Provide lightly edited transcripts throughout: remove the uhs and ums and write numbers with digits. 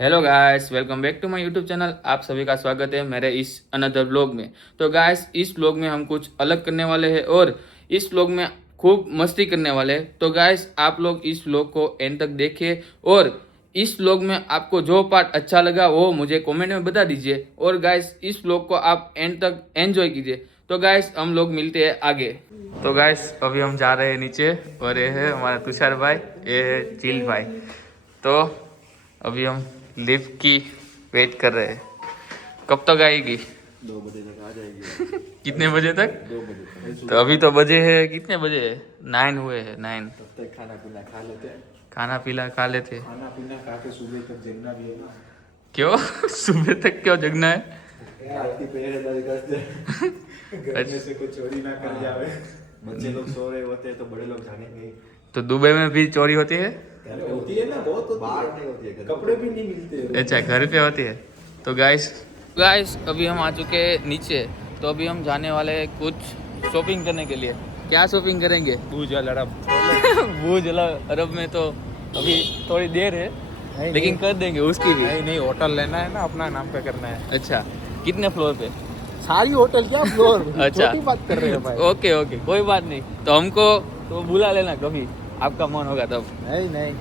Hello guys, welcome back to my YouTube channel. आप सभी का स्वागत है मेरे इस अनदर व्लॉग में। तो गाइस, इस व्लॉग में हम कुछ अलग करने वाले हैं और इस व्लॉग में खूब मस्ती करने वाले हैं। तो गाइस, आप लोग इस व्लॉग को एंड तक देखिए और इस व्लॉग में आपको जो पार्ट अच्छा लगा वो मुझे कमेंट में बता दीजिए। और गाइस, इस व्लॉग को आप एंड तक एंजॉय कीजिए। तो गाइस, हम लोग मिलते हैं आगे। तो गाइस, अभी हम जा रहे हैं नीचे और ये है हमारा तुषार भाई, ये है चिल भाई। तो अभी हम लिफ्ट की वेट कर रहे हैं, कब तक आएगी? 2 बजे तक आ जाएगी। कितने बजे तक? 2 बजे तक। तो अभी तो बजे है, कितने बजे है? 9 हुए हैं, 9। तब तक खाना पीना खा लेते हैं। खाना पीना खा लेते। खाना पीना खा के सुबह तक जगना भी है ना। क्यों? सुबह तक क्यों जगना है? रात की पहरेदारी करते हैं। घर में से कुछ चोरी ना कर जावे। बच्चे लोग सो रहे होते हैं तो बड़े लोग जानेंगे। तो दुबई में भी चोरी होती है? घर पे होती है ना, बहुत होती है। बाहर नहीं होती है, कपड़े भी नहीं मिलते। अच्छा, घर पे होती है। तो गाइस अभी हम आ चुके हैं नीचे। तो अभी हम जाने वाले हैं कुछ शॉपिंग करने के लिए। क्या शॉपिंग करेंगे? बूझ अरब। बूर्ज अल अरब में तो अभी थोड़ी देर है, लेकिन कर देंगे उसकी भी। नहीं, होटल लेना है ना, अपना नाम पे करना है। अच्छा, कितने फ्लोर पे? सारी होटल क्या फ्लोर? अच्छा, छोटी बात कर रहे हैं भाई। ओके ओके, कोई बात नहीं। तो हमको तो बुला लेना कभी, आपका मन होगा तब। नहीं नहीं,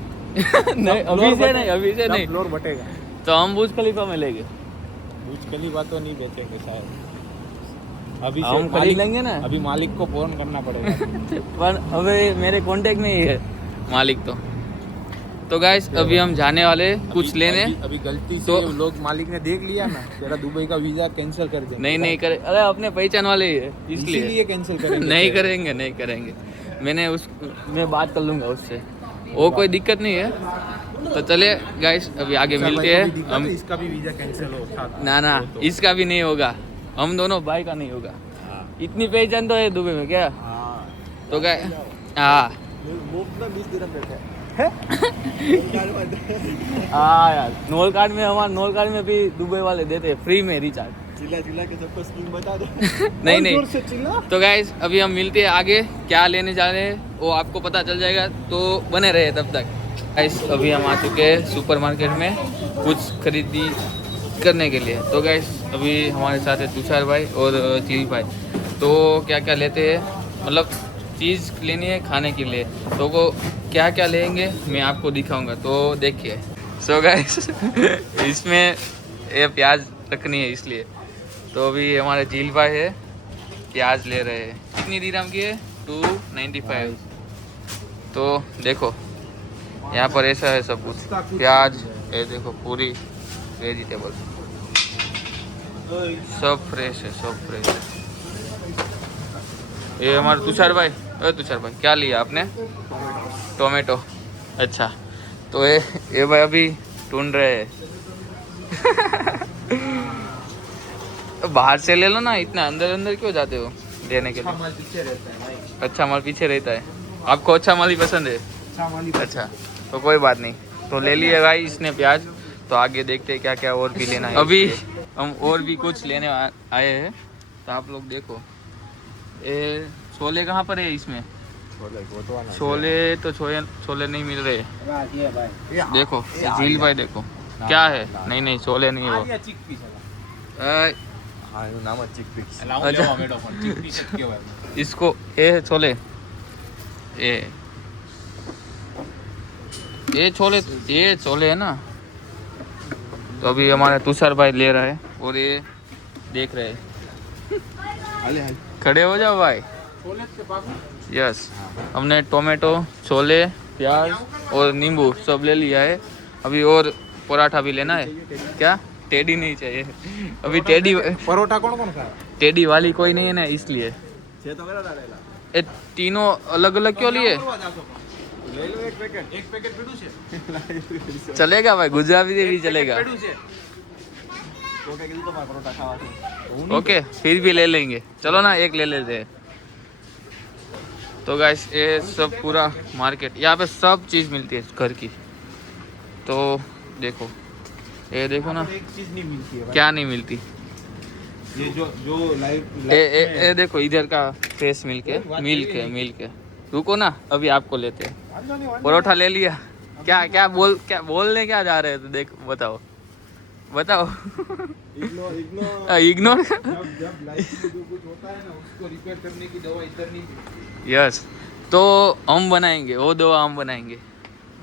नहीं, अभी से नहीं, अभी से नहीं। फ्लोर बटेगा। तो हम बुर्ज खलीफा में लेंगे। बुर्ज खलीफा तो नहीं बेचेंगे शायद। अभी हम से खरीद लेंगे ना। अभी मालिक को फोन करना पड़ेगा। पर अभी मेरे कांटेक्ट में ही है मालिक तो गाइस, अभी हम जाने वाले कुछ लेने। अभी गलती से तो लोग मालिक ने देख लिया ना, तेरा दुबई का वीजा कैंसिल कर देंगे। नहीं करे, अरे अपने पहचान वाले ही है इसलिए इसीलिए कैंसिल करेंगे। नहीं करेंगे। मैं बात कर लूंगा उससे, वो कोई दिक्कत नहीं है। तो चले गाइस, अभी आगे मिलते हैं हम। इसका भी वीजा कैंसिल हो। ना इसका भी नहीं होगा, हम दोनों भाई का नहीं होगा। इतनी पहचान तो है दुबई में क्या? तो गाइस, हाँ हाँ यार, नोल कार्ड में, हमारे नोल कार्ड में भी दुबई वाले देते हैं फ्री में रिचार्ज। चिल्ला के सबको स्कीम बता दो। नहीं से चिल्ला। तो गाइस, अभी हम मिलते हैं आगे, क्या लेने जा रहे हैं वो आपको पता चल जाएगा, तो बने रहे तब तक। गाइस, अभी हम आ चुके हैं सुपरमार्केट में कुछ खरीदी करने के लिए। तो गाइस, अभी हमारे साथ है तुषार भाई और चिल भाई। तो क्या क्या लेते हैं, मतलब चीज़ लेनी है खाने के लिए, तो वो क्या क्या लेंगे मैं आपको दिखाऊंगा, तो देखिए। सो गाइस, इसमें ये प्याज रखनी है इसलिए। तो अभी हमारे झील भाई है, प्याज ले रहे हैं। कितनी दिरहम की है? 295। तो देखो, यहाँ पर ऐसा है सब कुछ। प्याज, ये देखो पूरी वेजिटेबल, सब फ्रेश है, सब फ्रेश है। ये हमारे तुषार भाई, क्या लिया आपने? टोमेटो। अच्छा, तो ये भाई अभी ढूंढ रहे हैं। बाहर से ले लो ना, इतना अंदर अंदर क्यों जाते हो लेने के लिए? माल पीछे रहता है भाई। अच्छा माल पीछे रहता है। आपको अच्छा माल ही पसंद है? अच्छा, तो कोई बात नहीं, तो ले लिया भाई इसने प्याज। तो आगे देखते हैं क्या क्या और भी लेना है। अभी हम और भी कुछ लेने आए हैं, तो आप लोग देखो। ये छोले कहाँ पर है इसमें? छोले तो छोले नहीं मिल रहे। देखो झील भाई, देखो क्या है। नहीं छोले नहीं है वो। इसको ये है छोले, ये छोले है ना। तो अभी हमारे तुषार भाई ले रहा है और ये देख रहे हैं। खड़े हो जाओ भाई। यस, हमने टोमेटो, छोले, प्याज और नींबू सब ले लिया है। अभी और पराठा भी लेना है। क्या? टेडी नहीं चाहिए अभी? टेडी परोठा कौन खाए? टेडी वाली कोई नहीं है ना, इसलिए। ये तीनों अलग अलग क्यों लिए? एक पैकेट चलेगा भाई, गुजराती भी चलेगा। ओके, फिर भी ले लेंगे, चलो ना एक ले लेते हैं। तो गाइस, ये सब पूरा मार्केट, यहाँ पे सब चीज़ मिलती है घर की। तो देखो, ये देखो ना, एक चीज नहीं मिलती है भाई। क्या नहीं मिलती? ये जो लाइव ये देखो इधर का फ्रेश मिल्क है। रुको ना, अभी आपको लेते हैं। परोठा ले लिया, क्या बोलने क्या जा रहे हैं? तो देख बताओ इग्नोर जब लाइफ में जो कुछ होता है ना उसको रिपेयर करने की दवा इधर नहीं मिलती। यस, तो हम बनाएंगे वो दवा, हम बनाएंगे।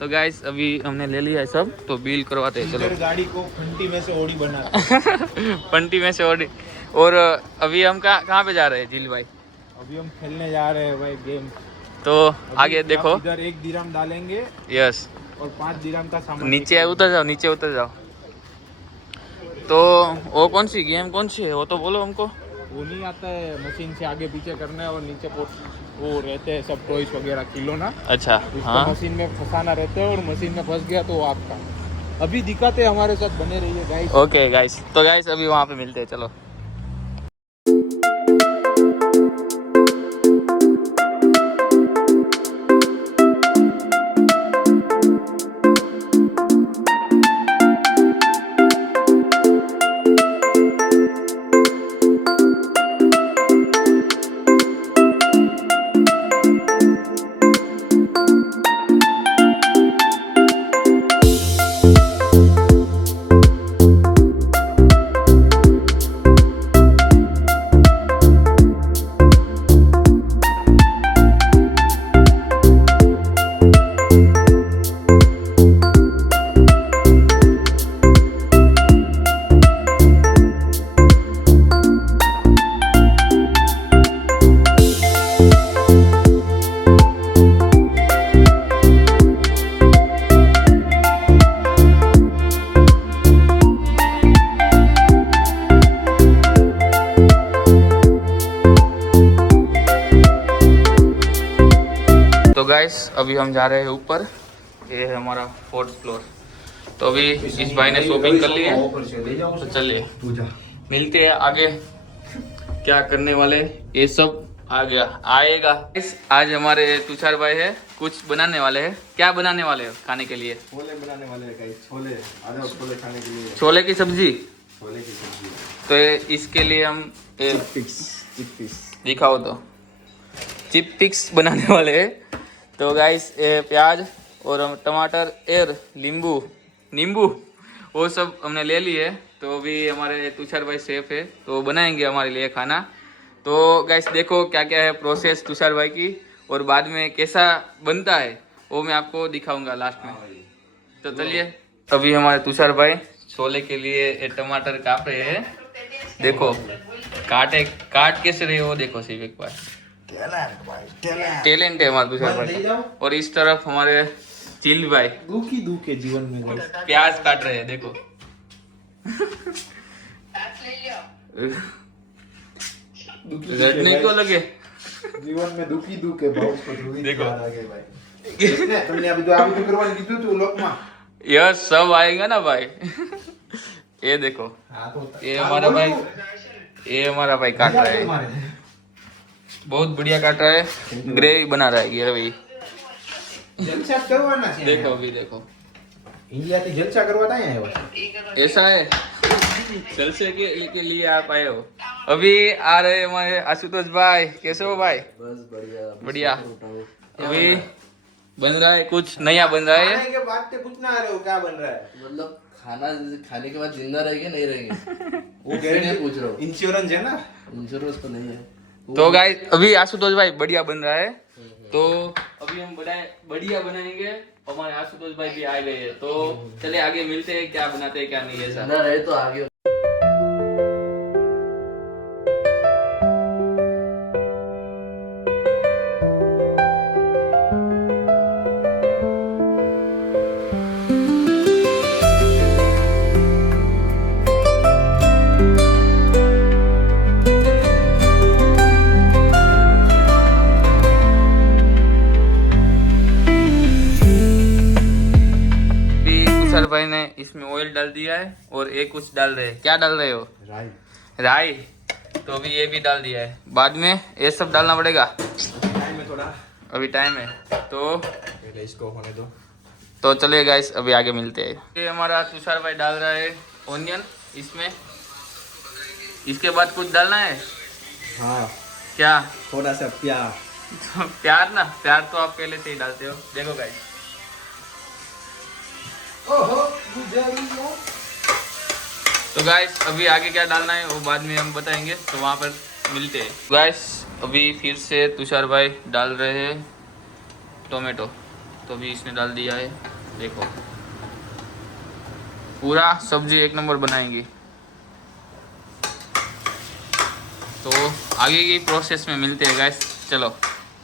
तो गाइस अभी हमने ले लिया है सब, तो बिल करवाते हैं। चलो इधर गाड़ी को फंटी में से ओड़ी बना पंटी में से और अभी हम कहाँ पे जा रहे हैं जिल भाई? अभी हम खेलने जा रहे हैं भाई गेम। तो आगे देखो, इधर 1 दिरहम डालेंगे यस, और 5 दिरहम का सामान नीचे नीचे उतर जाओ। तो वो कौन सी गेम कौन सी है वो तो बोलो हमको। वो नहीं आता है, मशीन से आगे पीछे करना है और नीचे वो रहते हैं सब टॉयज वगैरह खिलौना। अच्छा, उसको हाँ, मशीन में फंसाना रहता है और मशीन में फंस गया तो वो आपका। अभी दिखाते हैं, हमारे साथ बने रहिए गाइस। ओके गाइस, तो गाइस अभी वहाँ पे मिलते हैं, चलो। तो गाइस अभी हम जा रहे हैं ऊपर, ये है हमारा 4th फ्लोर। तो अभी इस भाई ने शॉपिंग कर ली है, तो चलिए मिलते हैं आगे क्या करने वाले, ये सब आएगा। आज हमारे तुषार भाई है, कुछ बनाने वाले हैं। क्या बनाने वाले हो खाने के लिए? छोले बनाने वाले हैं गाइस, छोले। आ जाओ छोले खाने के लिए। छोले की सब्जी। छोले की सब्जी। तो इसके लिए हम चिप दिखाओ तो चिप पिक्स बनाने वाले हैं। तो गाइस प्याज और टमाटर और नींबू वो सब हमने ले लिए। तो अभी हमारे तुषार भाई शेफ है, तो बनाएंगे हमारे लिए खाना। तो गाइस देखो क्या क्या है प्रोसेस तुषार भाई की, और बाद में कैसा बनता है वो मैं आपको दिखाऊंगा लास्ट में। तो चलिए, अभी हमारे तुषार भाई छोले के लिए टमाटर काट रहे हैं। देखो काट कैसे रहे हो, देखो सिर्फ एक बार। टैलेंट है हमारे तुषार भाई। और इस तरफ हमारे चिल भाई दुखी जीवन में गाइस प्याज काट रहे हैं, देखो। रटने क्यों लगे? जीवन में दुखी है बहुत को देखो। आगे भाई किसने तुमने अभी तो करवाने कीधું તું લોકમાં। यस, सब आएगा ना भाई। ये देखो, ये हमारा भाई काट रहा है, बहुत बढ़िया काट रहा है, ग्रेवी बना रहा है ये भाई। जलसा करवाना है। देखो अभी देखो, इंडिया से जलसा करवाता है यहाँ। ऐसा है, जलसे के लिए आप आए हो। अभी आ रहे हमारे आशुतोष भाई, कैसे हो भाई? बस बढ़िया। अभी बन रहा है, कुछ नया बन रहा है। खाने के बाद से पूछना आ रहे हो क्या बन रहा है? मतलब खाने के बाद जिंदा रहेंगे नहीं रहेंगे वो नहीं पूछ रहा हूँ। इंश्योरेंस है ना? इंश्योरेंस तो नहीं है। तो गाइस अभी आशुतोष भाई बढ़िया बन रहा है, तो अभी हम बढ़िया बनाएंगे। हमारे आशुतोष भाई भी आ गए हैं, तो चले आगे मिलते हैं क्या बनाते हैं क्या नहीं है। जिंदा रहे तो आगे। भाई ने इसमें ऑयल डाल दिया है और एक कुछ डाल रहे हैं। क्या डाल रहे हो? राई। तो अभी ये भी डाल दिया है, बाद में ये सब डालना पड़ेगा। टाइम है थोड़ा, अभी टाइम है, तो पहले इसको होने दो। तो चलिए गाइस अभी आगे मिलते हैं। ये हमारा तुषार भाई डाल रहा है ऑनियन इसमें। इसके बाद कुछ डालना है। हाँ, क्या? थोड़ा सा प्यार। प्यार ना, प्यार तो आप पहले से ही डालते हो। देखो गाइस तो गाइस अभी आगे क्या डालना है वो बाद में हम बताएंगे, तो वहाँ पर मिलते हैं। गाइस अभी फिर से तुषार भाई डाल रहे हैं टोमेटो, तो अभी इसने डाल दिया है। देखो पूरा सब्जी एक नंबर बनाएंगी। तो आगे की प्रोसेस में मिलते हैं गाइस। चलो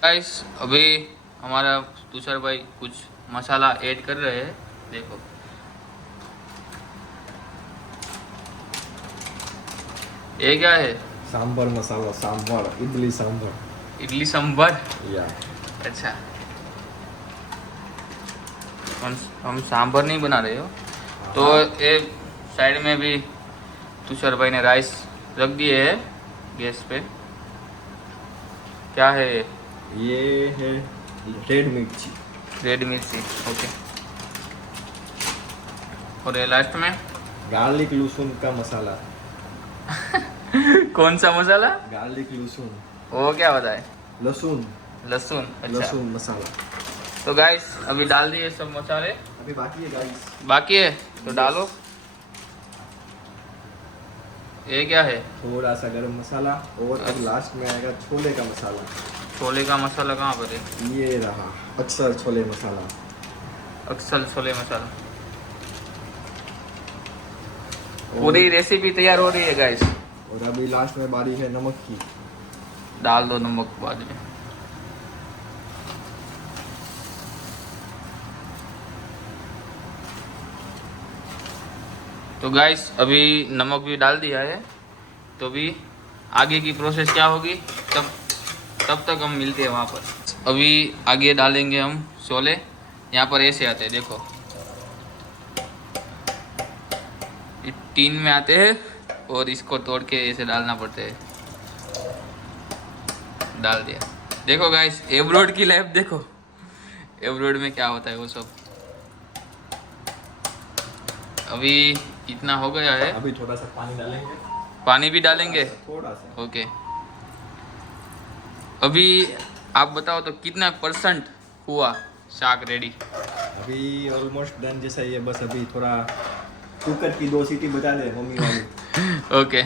गाइस अभी हमारा तुषार भाई कुछ मसाला ऐड कर रहे हैं। देखो ये क्या है? सांभर मसाला, सांभर इडली सांभर। इडली सांभर। या अच्छा हम सांभर नहीं बना रहे हो। तो ये साइड में भी तुषार भाई ने राइस रख दिए है गैस पे। क्या है ये है रेड मिर्ची। रेड मिर्ची, ओके। और ये लास्ट में गार्लिक लहसुन का मसाला। कौन सा मसाला? गार्लिक लहसुन। वो क्या होता है? लहसुन। लहसुन। अच्छा लहसुन मसाला। तो गाइस अभी डाल दिए सब मसाले। अभी बाकी है गाइस। बाकी है तो डालो। ये क्या है? थोड़ा सा गरम मसाला और अब लास्ट में आएगा छोले का मसाला। छोले का मसाला कहाँ पर है? ये रहा अक्सर छोले मसाला। अक्सर छोले मसाला। पूरी रेसिपी तैयार हो रही है गाइस। और अभी लास्ट में बारी है नमक की। डाल दो नमक बाद में। तो गाइस अभी नमक भी डाल दिया है। तो भी आगे की प्रोसेस क्या होगी तब तक हम मिलते हैं वहाँ पर। अभी आगे डालेंगे हम छोले। यहाँ पर ऐसे आते हैं, देखो ये टीन में आते हैं और इसको तोड़ के ऐसे डालना पड़ता है। डाल दिया। देखो गाइस एब्रोड की लाइफ देखो, एब्रोड में क्या होता है वो सब। अभी इतना हो गया है। अभी थोड़ा सा पानी डालेंगे। पानी भी डालेंगे? थोड़ा सा। ओके। अभी आप बताओ तो कितना % हुआ शाक रेडी? अभी ऑलमोस्ट डन जैसा ही है, बस अभी थोड़ा कुकर की 2 सीटी बजा दे मम्मी वाली। ओके।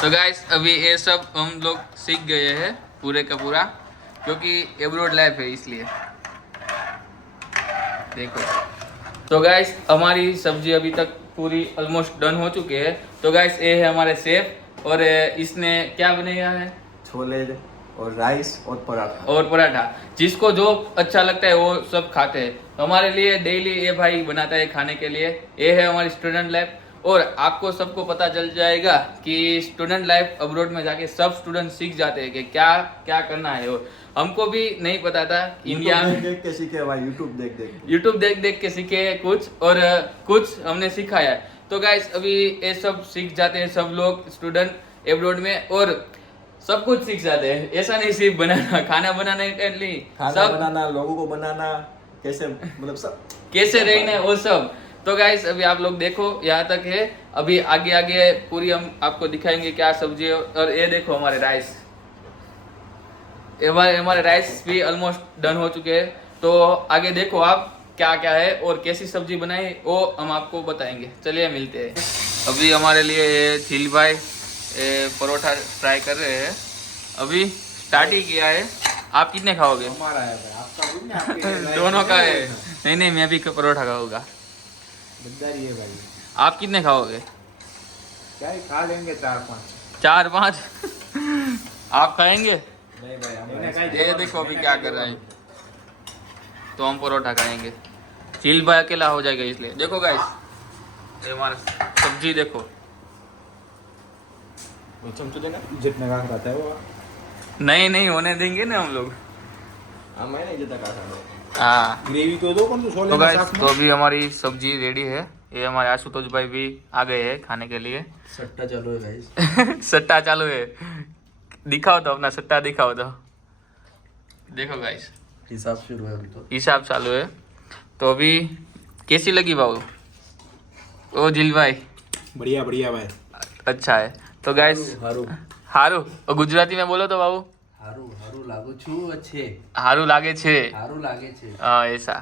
तो गाइस अभी ये सब हम लोग सीख गए हैं पूरे का पूरा, क्योंकि एब्रोड लाइफ है इसलिए। देखो तो गाइस हमारी सब्जी अभी तक पूरी ऑलमोस्ट डन हो चुकी है। तो गाइस ये है हमारे शेफ और इसने क्या बनाया है? छोले और राइस और पराठा। और पराठा। जिसको जो अच्छा लगता है वो सब खाते हैं। तो हमारे लिए डेली ये भाई बनाता है खाने के लिए। ये है हमारी स्टूडेंट लाइफ। और आपको सबको पता चल जाएगा कि स्टूडेंट लाइफ अब्रॉड में जाके सब स्टूडेंट सीख जाते हैं कि क्या क्या करना है। और हमको भी नहीं पता था इंडिया में। देख के सीखे भाई, यूट्यूब देख देख के सीखे कुछ और कुछ हमने सिखाया है। तो गाइस अभी ये सब सीख जाते हैं सब लोग स्टूडेंट एब्रॉड में, और सब कुछ सीख जाते हैं। ऐसा नहीं सिर्फ बनाना, खाना बनाने के लिए सब बनाना, लोगों को बनाना, कैसे मतलब सब कैसे रहना वो सब। तो गाइस अभी आप लोग देखो यहाँ तक है। अभी आगे आगे पूरी हम आपको दिखाएंगे क्या सब्जी है। और ये देखो हमारे राइस, हमारे राइस भी ऑलमोस्ट डन हो चुके हैं। तो आगे देखो आप क्या क्या है और कैसी सब्जी बनाई वो हम आपको बताएंगे। चलिए मिलते हैं। अभी हमारे लिए झील भाई परोठा फ्राई कर रहे हैं। अभी स्टार्ट ही किया है। आप कितने खाओगे? हमारा है भाई, आपका भी नहीं, आपके दोनों का है। नहीं मैं भी परोठा खाऊंगा। गद्दारी है भाई। आप कितने खाओगे? क्या ही खा लेंगे 4-5। 4-5 आप खाएंगे? नहीं भाई, हमने ये देखो अभी क्या कर रहा है। तो हम परोठा खाएंगे। झील भाई अकेला हो जाएगा इसलिए। देखो गाइस ये हमारा सब्जी देखो। चमचो देना, जितना का खाता है वो। नहीं होने देंगे ना हम लोग। हाँ मैं नहीं जितना खाता। हाँ ग्रेवी तो दो, कौन तो छोले तो का गाइस साथ में। तो अभी हमारी सब्जी रेडी है। ये हमारे आशुतोष भाई भी आ गए हैं खाने के लिए। सट्टा चालू है गाइस। सट्टा चालू है। दिखाओ तो अपना सट्टा दिखाओ तो। देखो गाइस हिसाब शुरू है अभी तो। हिसाब चालू है। तो अभी कैसी लगी बाबू? ओ झील भाई बढ़िया बढ़िया भाई। अच्छा है। तो गाइस हारू हारू और गुजराती में बोलो तो बाबू। हारू हारू लागू छू अच्छे। हारू लागे छे। हारू लागे छे। ऐसा।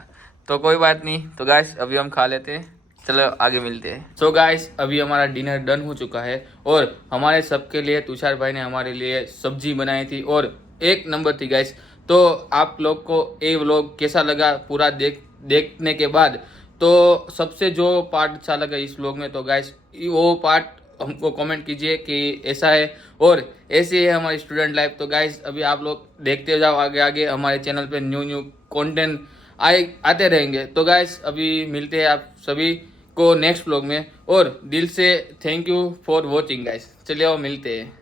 तो कोई बात नहीं। तो गाइस अभी हम खा लेते हैं, चलो आगे मिलते हैं। सो गाइस अभी हमारा डिनर डन हो चुका है और हमारे सबके लिए तुषार भाई ने हमारे लिए सब्जी बनाई थी और एक नंबर थी गाइस। तो आप लोग को ये व्लॉग कैसा लगा पूरा देखने के बाद, तो सबसे जो पार्ट अच्छा लगा इस व्लॉग में, तो गाइस वो पार्ट हमको कमेंट कीजिए कि ऐसा है और ऐसी है हमारी स्टूडेंट लाइफ। तो गाइस अभी आप लोग देखते जाओ आगे आगे, हमारे चैनल पे न्यू कंटेंट आते रहेंगे। तो गाइस अभी मिलते हैं आप सभी को नेक्स्ट व्लॉग में और दिल से thank you for watching guys. चलिए वो मिलते हैं।